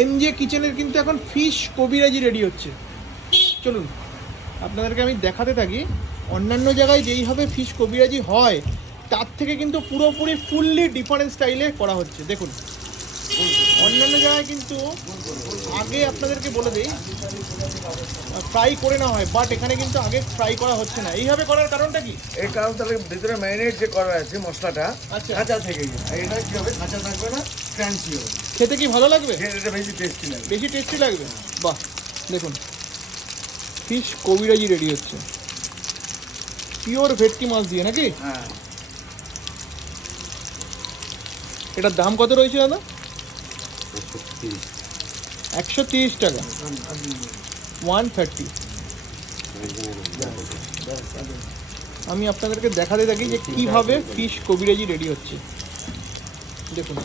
এমজে কিচেনের কিন্তু এখন ফিশ কবিরাজি রেডি হচ্ছে। চলুন আপনাদেরকে আমি দেখাতে থাকি। অন্যান্য জায়গায় যেইভাবে ফিশ কবিরাজি হয় তার থেকে কিন্তু পুরোপুরি ফুললি ডিফারেন্ট স্টাইলে করা হচ্ছে। দেখুন অন্যান্য জায়গায় কিন্তু আগে আপনাদেরকে বলে দিই ফ্রাই করে না হয়, বাট এখানে কিন্তু আগে ফ্রাই করা হচ্ছে না। এইভাবে করার কারণটা কি? এই কারণ তাহলে ভিতরে ম্যারিনেট যে করা আছে মশলাটা আচ্ছা। কাঁচা থেকে এটা কি হবে, কাঁচা থাকবে না, ক্রাঞ্চি হবে, খেতে কি ভালো লাগবে? এটা বেশি টেস্টি লাগবে। বেশি টেস্টি লাগবে। বাহ, দেখুন ফিশ কবিরাজি রেডি হচ্ছে পিওর ভেটকি মাছ দিয়ে, নাকি? হ্যাঁ, এটার দাম কত রয়েছে দাদা? 130 টাকা, 130। আমি আপনাদেরকে দেখাতে থাকি যে কিভাবে ফিশ কবিরাজি রেডি হচ্ছে। দেখুন